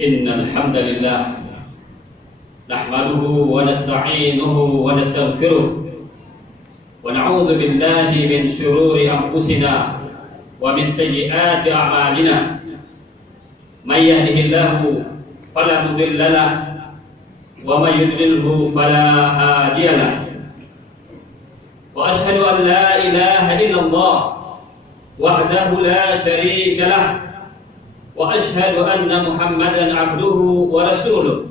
Innal hamdalillah nahmaduhu wa nasta'inuhu wa nastaghfiruh wa na'udzu billahi min shururi anfusina wa min sayyiati a'malina. May yahdihillahu fala mudilla lahu wa may yudlilhu fala hadiya lahu. Wa ashhadu an la ilaha illallah wahdahu la syarika lahu wa ashhadu anna Muhammadan abduhu wa rasuluh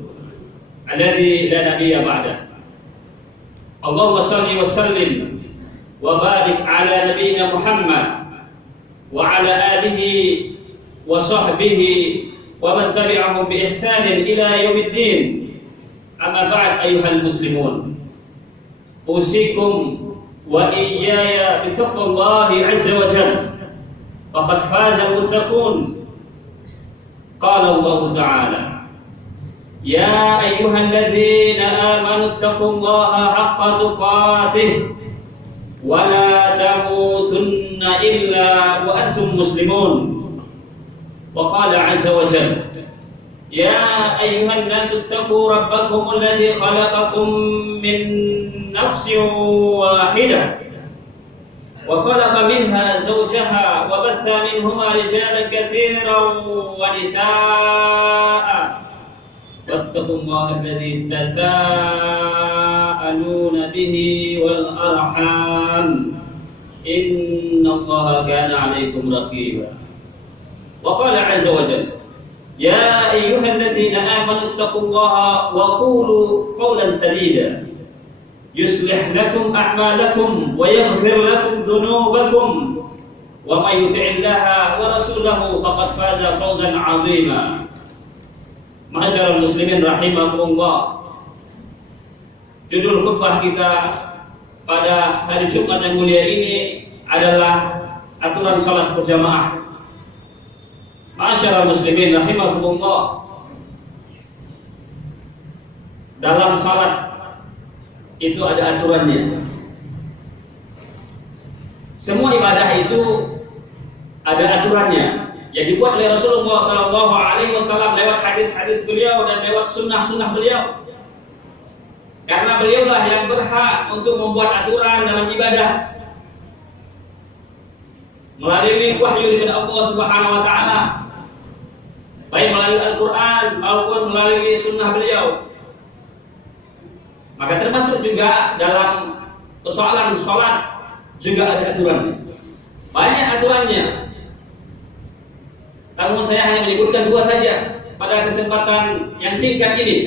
alladzi la nabiyya ba'da. Allahumma shalli wa sallim wa barik ala nabiyyina Muhammad wa ala alihi wa sahbihi wa man tabi'ahum bi ihsanin ila yaumiddin. Amma ba'd, ayyuhal muslimun, usikum wa iyaya bi taqwallahi 'azza wa jalla. Faqad faza al-muttaqun. Qala Allah Ta'ala, ya ayyuhalladzina amanu taqullaha haqqa tuqatih wa la tamutunna illa wa antum muslimun. Wa qala 'azza wa jalla, ya ayyuhan nasu taqu rabbakum alladzi khalaqakum min nafsin wahidah wa khalaqa minha zawjaha wa batha minhuma rijalan katsiran wa nisaa'a wattaqullaha alladzi tasaaluna bihi wal arham innallaha kana 'alaykum raqiba. Wa qala 'azza wa jalla, ya ayyuhalladzina amanu taqullaha wa qulu qawlan sadida yuslih lakum a'malakum wa yaghfir lakum dhunubakum wa may yuti'illaha wa rasulahu faqad faza fawzan 'azima. Ma'asyiral muslimin rahimakumullah. Judul khutbah kita pada hari Jumat yang mulia ini adalah aturan salat berjamaah. Ma'asyiral muslimin rahimakumullah. Dalam salat itu ada aturannya. Semua ibadah itu ada aturannya yang dibuat oleh Rasulullah SAW lewat hadis-hadis beliau dan lewat sunnah-sunnah beliau. Karena beliaulah yang berhak untuk membuat aturan dalam ibadah melalui wahyu dari Allah Subhanahu wa taala, baik melalui Al-Qur'an maupun melalui sunnah beliau. Maka termasuk juga dalam persoalan sholat juga ada aturannya. Banyak aturannya. Namun saya hanya menyebutkan dua saja pada kesempatan yang singkat ini,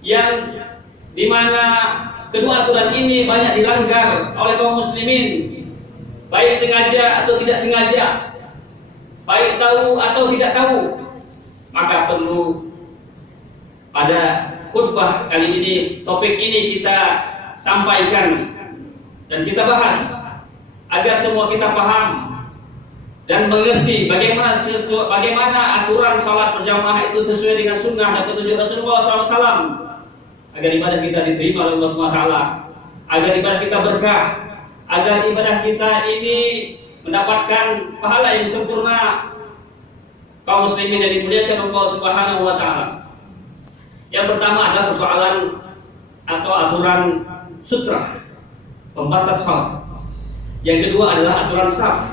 yang dimana kedua aturan ini banyak dilanggar oleh kaum muslimin, baik sengaja atau tidak sengaja, baik tahu atau tidak tahu. Maka perlu pada khutbah kali ini, topik ini kita sampaikan dan kita bahas agar semua kita paham dan mengerti bagaimana aturan salat berjamaah itu sesuai dengan sunnah dan petunjuk Rasulullah SAW, agar ibadah kita diterima oleh Allah SWT, agar ibadah kita berkah, agar ibadah kita ini mendapatkan pahala yang sempurna. Kaum muslimin yang dimuliakan Allah Subhanahu wa taala. Yang pertama adalah persoalan atau aturan sutrah, pembatas salat. Yang kedua adalah aturan saf.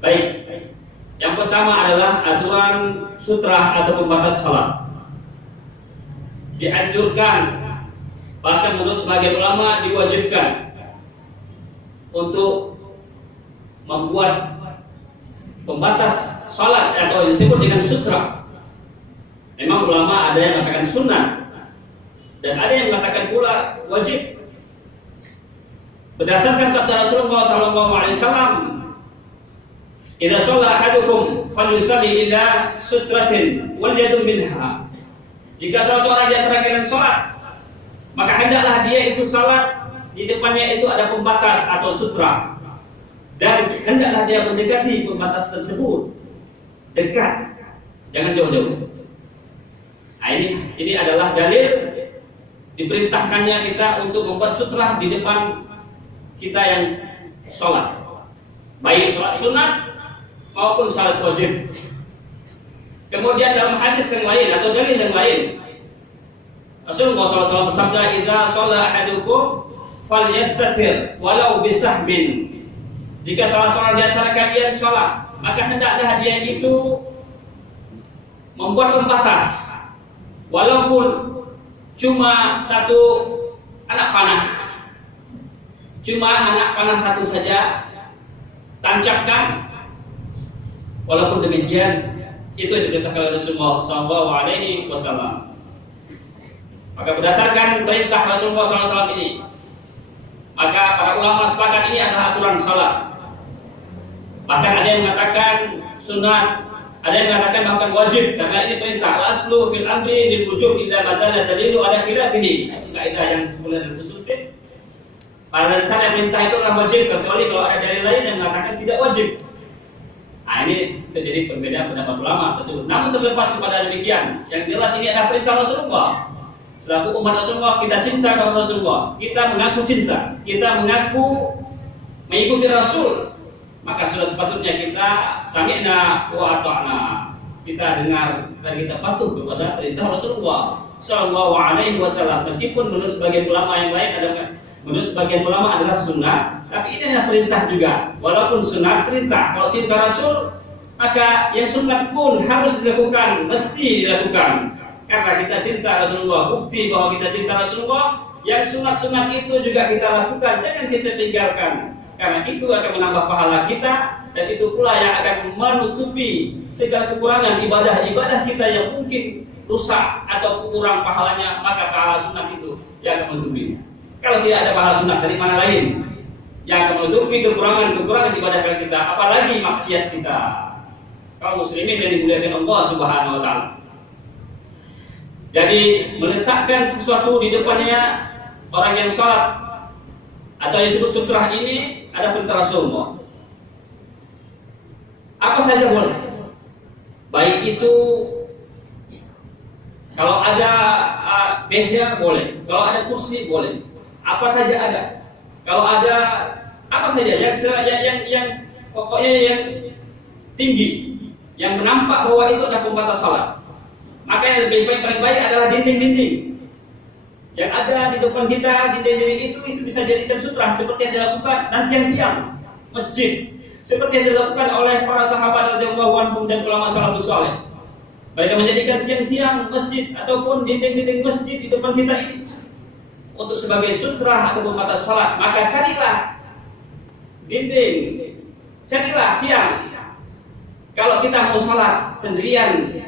Baik, yang pertama adalah aturan sutrah atau pembatas salat. Dianjurkan, bahkan menurut sebagian ulama diwajibkan untuk membuat pembatas salat atau disebut dengan sutrah. Memang ulama ada yang mengatakan sunnah dan ada yang mengatakan pula wajib. Berdasarkan sabda Rasulullah SAW, "Idza shalla ahadukum falyusalli ila sutratin wal yadu minha." Jika salah seorang di antara kalian salat, maka hendaklah dia itu salat di depannya itu ada pembatas atau sutra, dan hendaklah dia mendekati pembatas tersebut, dekat, jangan jauh-jauh. Nah, ini adalah dalil diperintahkannya kita untuk membuat sutra di depan kita yang sholat, baik sholat sunat maupun sholat wajib. Kemudian dalam hadis yang lain atau dalil yang lain, Rasulullah SAW bersabda, "Idza shalla ahadukum falyastatir walau bisahmin." Jika salah seorang di antara kalian sholat, maka hendaklah dia itu membuat pembatas, walaupun cuma satu anak panah, satu saja, tancapkan. Walaupun demikian, itu yang diperintahkan oleh Rasulullah SAW. Maka berdasarkan perintah Rasulullah SAW ini, maka para ulama sepakat ini adalah aturan salat. Bahkan ada yang mengatakan sunat, ada yang mengatakan bahkan wajib, karena ini perintah. Al-aslu fil amri lil wujub idza badala dalilu ala khilafihi. Kaidah yang populer dalam usul fiqh. Pada dasarnya perintah itu adalah wajib, kecuali kalau ada dalil lain yang mengatakan tidak wajib. Nah, ini terjadi perbedaan pendapat ulama tersebut. Namun terlepas kepada demikian, yang jelas ini adalah perintah Rasulullah. Selaku umat Rasulullah, kita cinta kepada Rasulullah, kita mengaku cinta, kita mengaku mengikuti Rasul, maka sudah sepatutnya kita sami'na wa ata'na, kita dengar dan kita patuh kepada perintah Rasulullah Sallallahu Alaihi Wasallam. Meskipun menurut sebagian ulama yang lain menurut sebagian ulama adalah sunnah, tapi ini adalah perintah juga. Walaupun sunnah perintah, kalau cinta Rasul, maka yang sunnah pun harus dilakukan, mesti dilakukan. Karena kita cinta Rasulullah, bukti bahwa kita cinta Rasulullah, yang sunat-sunat itu juga kita lakukan, jangan kita tinggalkan. Karena itu akan menambah pahala kita, dan itu pula yang akan menutupi segala kekurangan ibadah-ibadah kita yang mungkin rusak atau kurang pahalanya, maka pahala sunat itu yang akan menutupinya. Kalau tidak ada pahala sunat, dari mana lain yang akan menutupi kekurangan ibadah kita, apalagi maksiat kita. Kaum muslimin yang dimuliakan Allah Subhanahu wa taala. Jadi meletakkan sesuatu di depannya orang yang sholat atau yang disebut sutrah ini ada perintah Rasulullah. Apa saja boleh. Baik itu kalau ada meja boleh, kalau ada kursi boleh, apa saja ada. Kalau ada apa saja yang pokoknya yang tinggi, yang menampak bahwa itu adalah pembatas sholat. Maka yang lebih baik, paling baik adalah dinding-dinding yang ada di depan kita. Dinding-dinding itu bisa jadikan sutra, seperti yang dilakukan, dan tiang-tiang masjid, seperti yang dilakukan oleh para sahabat radhiyallahu anhum dan ulama salafus saleh. Mereka menjadikan tiang-tiang masjid ataupun dinding-dinding masjid di depan kita ini untuk sebagai sutra atau pembatas salat. Maka carilah dinding, carilah tiang. Kalau kita mau salat sendirian,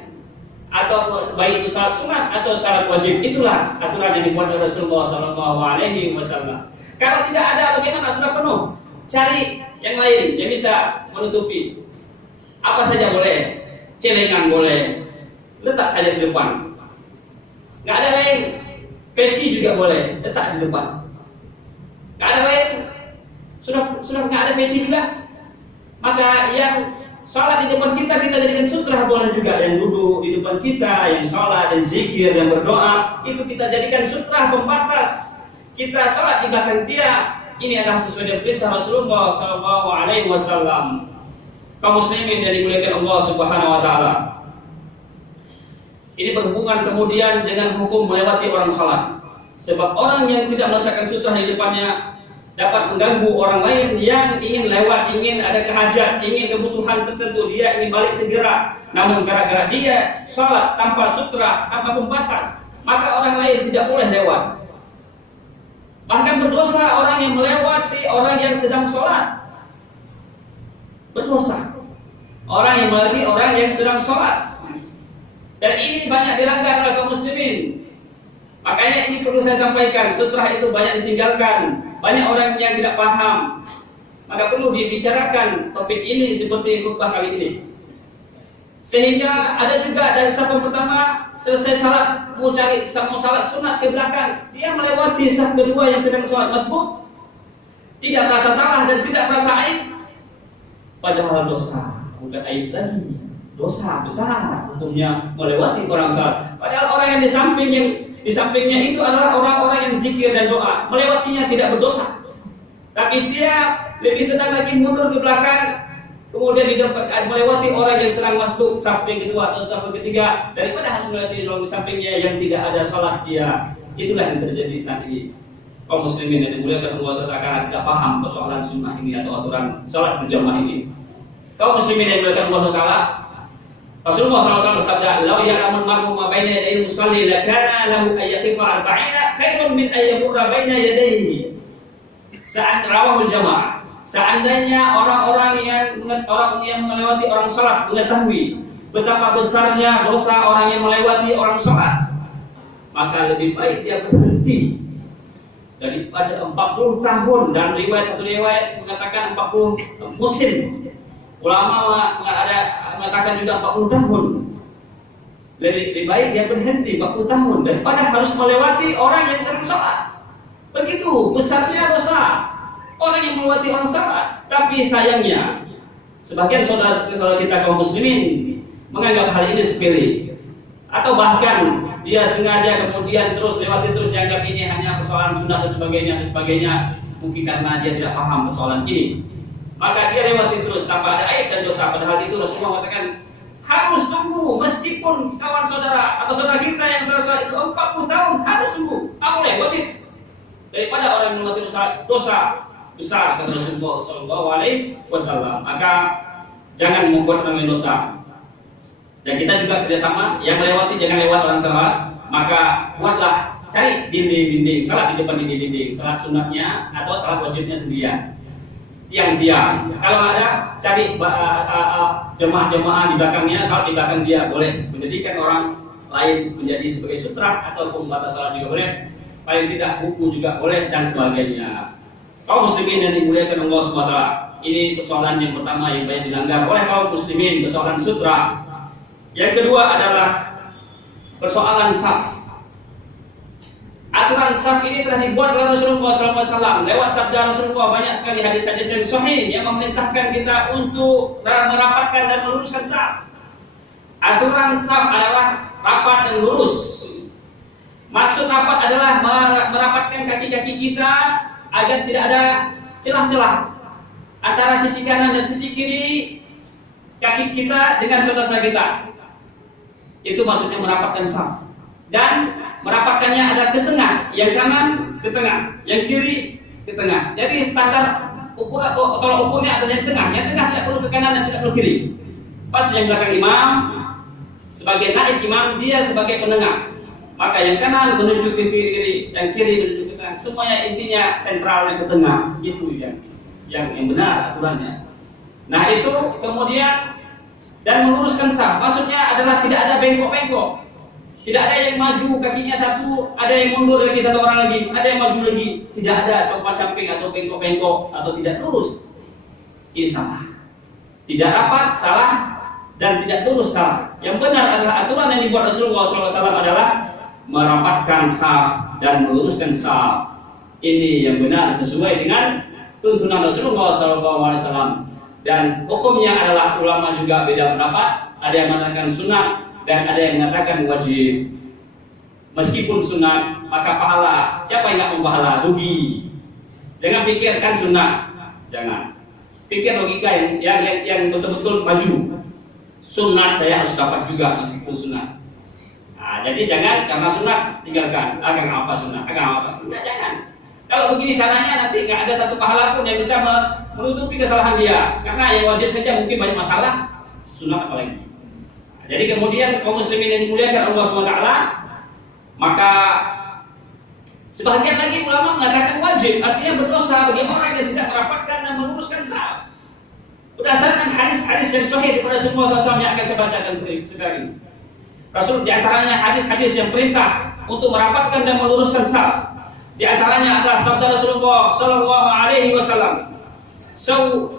atau baik itu salat sunat atau salat wajib, itulah aturan yang dibuat oleh Rasulullah Sallallahu Alaihi Wasallam. Kalau tidak ada, bagaimana? Sudah penuh. Cari yang lain yang bisa menutupi. Apa saja boleh, celengan boleh, letak saja di depan. Nggak ada lain, peci juga boleh, letak di depan. Nggak ada lain, sudah nggak ada peci juga. Maka yang sholat di depan kita jadikan sutra boleh juga. Yang duduk di depan kita, yang sholat dan zikir dan berdoa, itu kita jadikan sutra pembatas. Kita sholat di belakang dia. Ini adalah sesuai dengan perintah Rasulullah Sallallahu Alaihi Wasallam. Kaum muslimin yang dimuliakan Allah Subhanahu Wa Taala. Ini berhubungan kemudian dengan hukum melewati orang sholat. Sebab orang yang tidak meletakkan sutra di depannya dapat mengganggu orang lain yang ingin lewat, ingin ada kehajat, ingin kebutuhan tertentu, dia ingin balik segera. Namun gara-gara dia sholat tanpa sutra, tanpa pembatas, maka orang lain tidak boleh lewat. Bahkan berdosa orang yang melewati orang yang sedang sholat. Berdosa orang yang melewati orang yang sedang sholat. Dan ini banyak dilanggar oleh kaum muslimin. Makanya ini perlu saya sampaikan, sutra itu banyak ditinggalkan. Banyak orang yang tidak paham. Maka perlu dibicarakan topik ini seperti khutbah kali ini. Sehingga ada juga dari saf pertama selesai salat mau salat sunat ke belakang, dia melewati saf kedua yang sedang salat masbuk, tidak merasa salah dan tidak merasa aib. Padahal dosa, bukan aib lagi, dosa besar hukumnya melewati orang salat. Padahal orang yang di sampingnya itu adalah orang-orang yang zikir dan doa, melewatinya tidak berdosa. Tapi dia lebih senang lagi mundur ke belakang kemudian di depan melewati orang yang sedang masuk saf yang kedua atau saf ketiga, daripada harus melewati orang di sampingnya yang tidak ada sholat dia. Itulah yang terjadi saat ini. Kaum muslimin yang dimuliakan Allah SWT karena tidak paham persoalan sunnah ini atau aturan sholat berjamaah ini. Kaum muslimin yang dimuliakan Allah SWT, Rasulullah SAW bersabda, "Lau ya'lamul mar'u ma baina yadayhi musalli lakana lahu ayyaqifa arba'ina khairun min ayyamurra baina yadayhi." Saat rawahul jamaah, seandainya orang yang melewati orang sholat mengetahui betapa besarnya dosa orang yang melewati orang sholat, maka lebih baik dia berhenti daripada 40 tahun, dan satu riwayat mengatakan 40 musim. Ulama mengatakan juga 40 tahun. Lebih baik dia berhenti 40 tahun daripada harus melewati orang yang sedang sholat. Begitu besarnya dosa orang yang melewati orang sholat. Tapi sayangnya sebagian saudara-saudara kita kaum muslimin menganggap hal ini sepele, atau bahkan dia sengaja kemudian terus lewati terus, dianggap ini hanya persoalan sunnah dan sebagainya, mungkin karena dia tidak paham persoalan ini, maka dia lewati terus tanpa ada aib dan dosa. Padahal itu Rasulullah mengatakan harus tunggu, meskipun kawan saudara atau saudara kita yang selesai itu 40 tahun harus tunggu, tak boleh, wajib, daripada orang yang melewati dosa besar, kata Rasulullah SAW. Maka jangan membuat orang lain dosa. Dan kita juga kerjasama, yang melewati jangan lewat orang salat, maka buatlah, cari dinding-dinding, salat di depan dinding-dinding, salat sunatnya atau salat wajibnya sendirian, tiang-tiang. Kalau ada, cari jemaah-jemaah di belakangnya, salat di belakang dia, boleh menjadikan orang lain menjadi sebagai sutra ataupun pembatas salat juga boleh, paling tidak buku juga boleh, dan sebagainya. Kaum muslimin yang dimuliakan Allah SWT, ini persoalan yang pertama yang banyak dilanggar oleh kaum muslimin, persoalan sutra. Yang kedua adalah persoalan saf. Aturan saf ini telah dibuat oleh Rasulullah SAW. Lewat sabda Rasulullah banyak sekali hadis-hadis yang sahih yang memerintahkan kita untuk merapatkan dan meluruskan saf. Aturan saf adalah rapat dan lurus. Maksud rapat adalah merapatkan kaki-kaki kita agar tidak ada celah-celah antara sisi kanan dan sisi kiri kaki kita dengan saudara kita. Itu maksudnya merapatkan saf. Dan merapatkannya ada ke tengah, yang kanan ke tengah, yang kiri ke tengah. Jadi standar tolak ukurnya adalah yang tengah. Yang tengah tidak perlu ke kanan dan tidak perlu kiri. Pas yang belakang imam sebagai naib imam, dia sebagai penengah. Maka yang kanan menuju ke kiri, yang kiri menuju ke tengah. Semuanya intinya sentralnya ke tengah. Itu yang benar aturannya. Nah itu kemudian, dan meluruskan saf, maksudnya adalah tidak ada bengkok-bengkok, tidak ada yang maju kakinya satu, ada yang mundur lagi satu orang lagi, ada yang maju lagi, tidak ada compang-camping atau bengkok-bengkok atau tidak lurus. Ini salah, tidak rapat salah, dan tidak lurus salah. Yang benar adalah aturan yang dibuat Rasulullah SAW adalah merapatkan saf dan meluruskan saf. Ini yang benar sesuai dengan tuntunan Rasulullah SAW. Dan hukumnya adalah ulama juga beda pendapat. Ada yang mengatakan sunat dan ada yang mengatakan wajib. Meskipun sunat, maka pahala, siapa yang nggak mau pahala? Rugi. Jangan pikirkan sunat, jangan. Pikir logika yang betul-betul maju. Sunat saya harus dapat juga meskipun sunat. Nah, jadi jangan karena sunat tinggalkan. Agak apa sunat? Agak apa? Enggak, jangan. Kalau begini caranya nanti nggak ada satu pahala pun yang bisa menutupi kesalahan dia. Karena yang wajib saja mungkin banyak masalah, sunat apalagi. Nah, jadi kemudian kaum muslimin yang dimuliakan Allah SWT, maka sebagian lagi ulama mengatakan wajib, artinya berdosa bagi orang yang tidak merapatkan dan meluruskan saf. Berdasarkan hadis-hadis yang sahih daripada Rasulullah SAW yang akan saya bacakan sekarang. Rasul diantaranya hadis-hadis yang perintah untuk merapatkan dan meluruskan saf. Di antaranya adalah sabda Rasulullah SAW.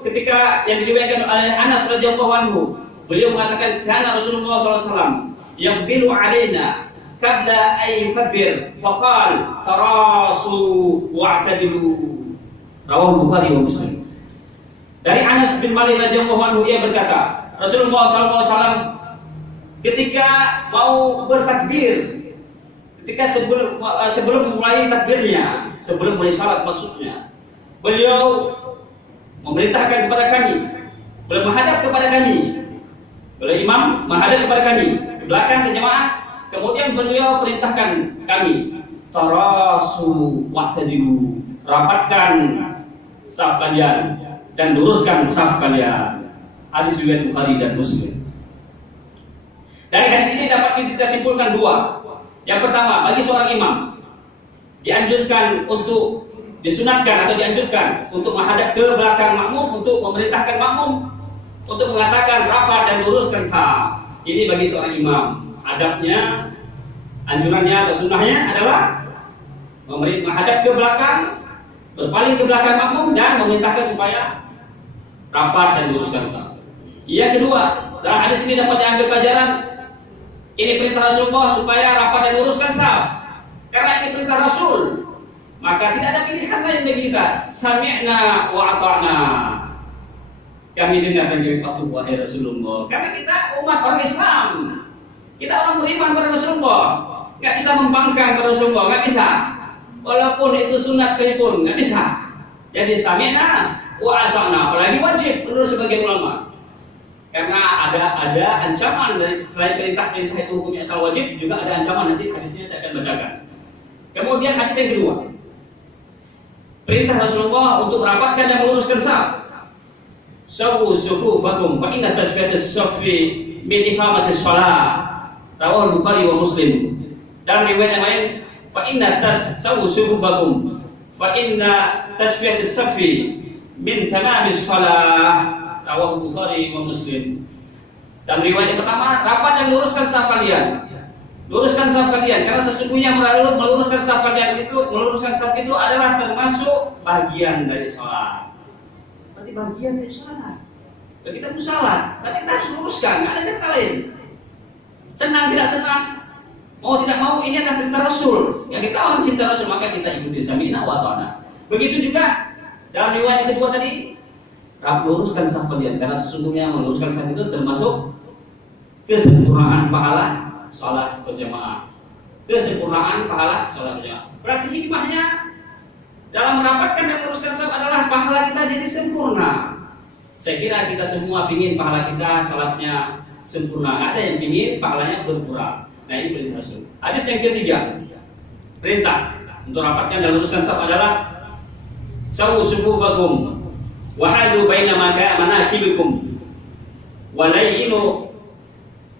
Ketika yang diriwayatkan oleh Anas radhiyallahu anhu, beliau mengatakan karena Rasulullah SAW yang bilu alaina qabla ay yukabbir faqal tarasu wa'tadilu. Rawahu Bukhari wa Muslim. Dari Anas bin Malik radhiyallahu anhu, ia berkata, Rasulullah SAW ketika mau bertakbir, ketika sebelum mulai takbirnya, sebelum mulai salat maksudnya, beliau memerintahkan kepada kami Beliau menghadap kepada kami. Beliau imam menghadap kepada kami ke belakang ke jemaah. Kemudian beliau perintahkan kami, tarasu wa'tadilu, rapatkan saf kalian dan luruskan saf kalian. Hadis riwayat Bukhari dan Muslim. Dari hadis ini dapat kita simpulkan dua. Yang pertama, bagi seorang imam dianjurkan untuk disunatkan atau dianjurkan untuk menghadap ke belakang makmum, untuk memerintahkan makmum untuk mengatakan rapat dan luruskan saf. Ini bagi seorang imam. Adabnya, anjurannya atau sunnahnya adalah menghadap ke belakang, berpaling ke belakang makmum dan memerintahkan supaya rapat dan luruskan saf. Yang kedua, dalam hadis ini dapat diambil pelajaran, ini perintah Rasulullah supaya rapat dan luruskan saf. Karena ini perintah Rasul, maka tidak ada pilihan lain bagi kita. Sami'na wa ata'na. Kami dengar dan kami patuh wahai Rasulullah. Karena kita umat orang Islam, kita orang beriman pada Rasulullah. Nggak bisa membangkang pada Rasulullah, nggak bisa. Walaupun itu sunat sekalipun, nggak bisa. Jadi sami'na wa ata'na. Apalagi wajib menurut sebagian ulama. Karena ada ancaman dari selain perintah-perintah itu hukumnya asal wajib, juga ada ancaman, nanti hadisnya saya akan bacakan. Kemudian hadis yang kedua, perintah Rasulullah untuk merapatkan dan meluruskan saf. Sawu sufufakum fa inna tasbiyatus saffi min iqamatis shalah. Rawahu Bukhari wa Muslim. Dalam riwayat yang lain, fa inna sawu sufufakum fa inna tasbiyatus saffi min tamamis shalah. Rawahu Bukhari wa Muslim. Dan riwayat yang pertama, rapat dan luruskan saf kalian. Luruskan saf kalian, karena sesungguhnya meluruskan saf kalian itu, meluruskan saf itu adalah termasuk bagian dari sholat. Berarti bagian dari sholat. Kita harus sholat, tapi kita harus luruskan, nggak ada cerita lain. Senang tidak senang, mau tidak mau, ini adalah perintah Rasul. Ya kita orang cinta Rasul, maka kita ikuti sami'na wa ata'na. Begitu juga dalam riwayat yang kedua tadi, luruskan saf kalian, karena sesungguhnya meluruskan saf itu termasuk kesempurnaan pahala sholat berjamaah. Kesempurnaan pahala sholat berjamaah. Berarti hikmahnya dalam merapatkan dan meluruskan saf adalah pahala kita jadi sempurna. Saya kira kita semua ingin pahala kita sholatnya sempurna. Nggak ada yang ingin pahalanya berkurang. Nah ini perintah Rasul. Hadis yang ketiga, perintah untuk rapatkan dan meluruskan saf adalah sawu sufufakum wahadu baina manakibikum walayinu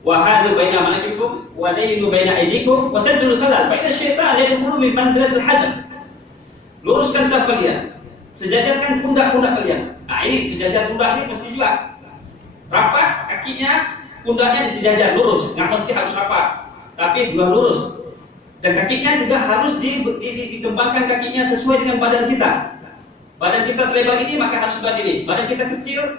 wahadu baina manakibikum walayinu baina aydikum wasaddul khalal fa inna syaitan yadkhulu min manzilatil hajar. Luruskan saf kalian, sejajarkan pundak-pundak kalian. Nah ini sejajar pundak ini mesti juga rapat, kakinya pundaknya disejajar lurus, nggak mesti harus rapat, tapi juga lurus. Dan kakinya juga harus dikembangkan kakinya sesuai dengan badan kita. Badan kita selebar ini maka harus sebelah ini. Badan kita kecil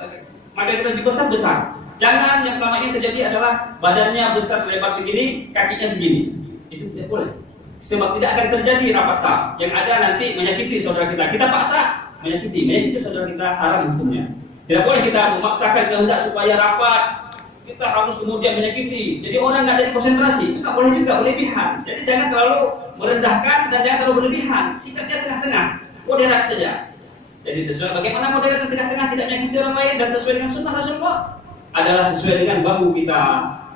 maka kita lebih besar. Jangan yang selama ini terjadi adalah badannya besar lebar segini, kakinya segini. Itu tidak boleh. Sebab tidak akan terjadi rapat saf. Yang ada nanti menyakiti saudara kita. Kita paksa menyakiti saudara kita, haram hukumnya. Tidak boleh kita memaksakan kehendak supaya rapat. Kita harus kemudian menyakiti. Jadi orang nggak jadi konsentrasi. Itu nggak boleh juga, berlebihan. Jadi jangan terlalu merendahkan dan jangan terlalu berlebihan. Sikapnya tengah-tengah, moderat saja. Jadi sesuai bagaimana moderat dan tengah-tengah, tidak menyakiti orang lain dan sesuai dengan sunnah Rasulullah adalah sesuai dengan bahu kita.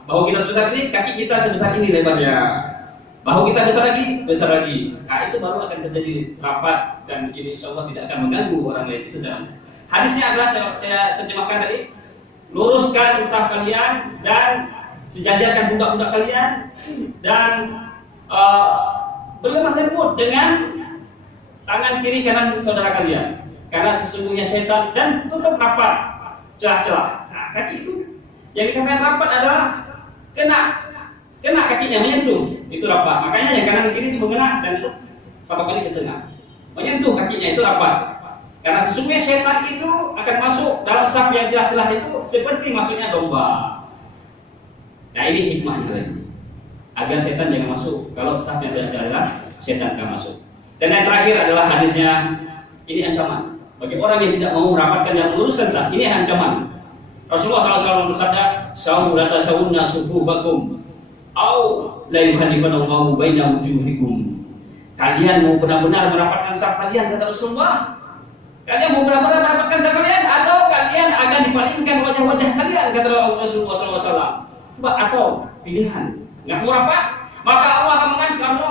Bahu kita sebesar ini, kaki kita sebesar ini lebarnya. Bahu kita besar lagi. Nah itu baru akan terjadi rapat dan ini insya Allah tidak akan mengganggu orang lain. Itu caranya. Hadisnya adalah saya terjemahkan tadi. Luruskan saf kalian dan sejajarkan pundak-pundak kalian dan berlemah lembut dengan tangan kiri kanan saudara kalian. Karena sesungguhnya syaitan, dan tutup rapat celah-celah. Nah, kaki itu yang dikatakan rapat adalah kena kakinya, menyentuh, itu rapat. Makanya yang kanan kiri itu mengena dan patokannya ke tengah, menyentuh kakinya, itu rapat. Karena sesungguhnya syaitan itu akan masuk dalam saf yang celah-celah itu seperti masuknya domba. Nah ini hikmahnya lagi, agar syaitan jangan masuk. Kalau saf yang celah-celah, syaitan akan masuk. Dan yang terakhir adalah hadisnya, ini ancaman bagi orang yang tidak mau merapatkan dan meluruskan saf. Ini ancaman. Rasulullah SAW bersabda, "Sawu la tasawunna sufufakum, au la yuhadifanallahu baina wujuhikum." Kalian mau benar-benar merapatkan saf kalian, kata Rasulullah, Kalian mau benar-benar mendapatkan saf kalian, atau kalian akan dipalingkan wajah-wajah kalian, kata Rasulullah SAW. Atau pilihan, nggak mau rapat, maka Allah akan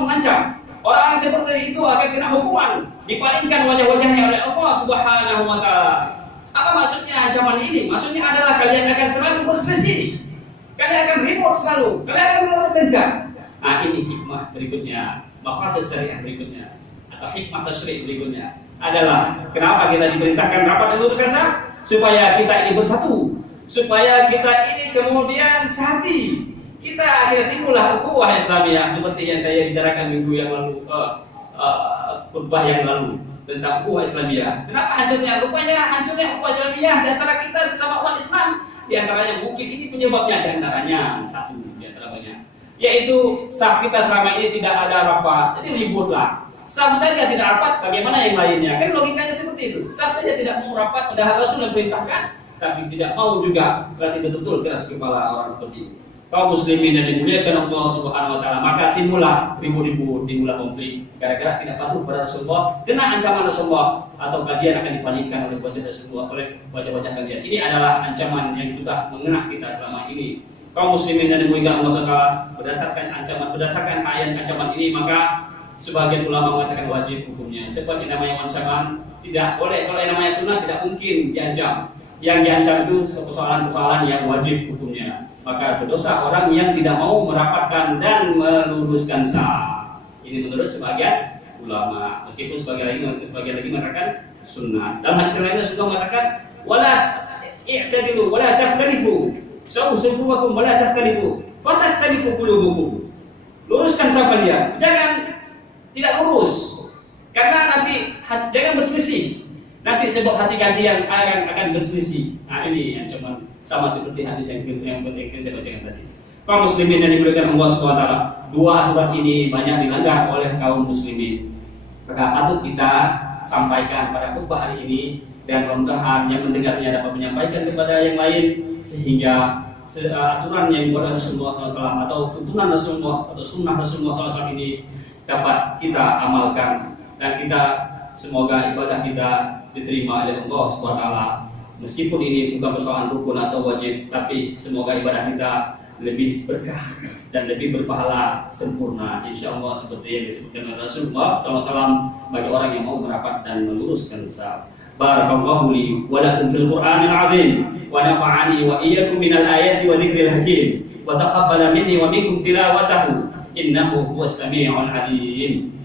mengancam orang seperti itu akan kena hukuman, dipalingkan wajah-wajahnya oleh Allah Subhanahu wa Ta'ala. Apa maksudnya ancaman ini? Maksudnya adalah kalian akan selalu berselisih, kalian akan ribut selalu, kalian akan bertengkar. Nah, ini hikmah berikutnya, maqasid syariah berikutnya, atau hikmah tasyri' berikutnya adalah kenapa kita diperintahkan rapat dan luruskan saf? Supaya kita ini bersatu, supaya kita ini kemudian sehati. Kita akhirnya timbullah ukhuwah Islamiyah seperti yang saya bicarakan minggu yang lalu, khutbah yang lalu tentang ukhuwah Islamiyah. Kenapa hancurnya? Rupanya hancurnya ukhuwah Islamiyah di antara kita sesama umat Islam. Di antaranya mungkin ini penyebabnya, di antaranya satu di antara banyak, yaitu saf kita selama ini tidak ada rapat, jadi ributlah. Saf saja tidak rapat, bagaimana yang lainnya? Kan logikanya seperti itu. Saf saja tidak mau rapat, padahal Rasul memerintahkan, tapi tidak mau juga, berarti betul-betul keras kepala orang seperti itu. Kaum muslimin yang dimuliakan Allah Subhanahu wa Ta'ala, maka timbullah ribut-ribut, timbullah konflik gara-gara tidak patuh pada Rasulullah, kena ancaman Rasulullah, atau kalian akan dipalingkan oleh wajah Rasulullah, oleh wajah-wajah kalian. Ini adalah ancaman yang sudah mengena kita selama ini. Kaum muslimin yang dimuliakan Allah Subhanahu wa Ta'ala, berdasarkan ayat ancaman ini, maka sebagian ulama mengatakan wajib hukumnya. Sebab yang namanya ancaman tidak boleh, kalau yang namanya sunnah tidak mungkin diancam. Yang diancam itu persoalan-persoalan yang wajib hukumnya. Maka berdosa orang yang tidak mau merapatkan dan meluruskan saf. Ini menurut sebagian ulama. Meskipun sebagian lagi mengatakan sunnah. Dalam hadis lainnya juga mengatakan wala i'tadilu wala takhtalifu. Sawsufukum wala takhtalifu. Fatakhtalifu qulubukum. Luruskan saf kalian. Jangan tidak lurus. Karena nanti jangan berselisih. Nanti sebab hati kalian akan berselisih. Nah, ini yang cuma sama seperti hadis yang saya bacakan tadi. Kaum muslimin yang dimuliakan Allah Subhanahu wa Ta'ala, dua aturan ini banyak dilanggar oleh kaum muslimin. Maka patut kita sampaikan pada khutbah hari ini, dan mudah-mudahan yang mendengarnya dapat menyampaikan kepada yang lain, sehingga aturan yang dibuat oleh Rasulullah SAW atau tuntunan Rasulullah atau sunnah Rasulullah SAW ini dapat kita amalkan, dan kita semoga ibadah kita diterima oleh Allah Subhanahu wa Ta'ala. Meskipun ini bukan persoalan rukun atau wajib, tapi semoga ibadah kita lebih berkah dan lebih berpahala sempurna, insyaallah, seperti yang disebutkan oleh Rasulullah SAW bagi orang yang mau merapat dan meluruskan saf. Barakallahu li wa lakum fil Qur'anil 'azim wa nafa'ani wa iyyakum minal ayati wa dzikril hakim wa taqabbala minni wa minkum tilawatahu innahu huwas samii'ul 'aliim.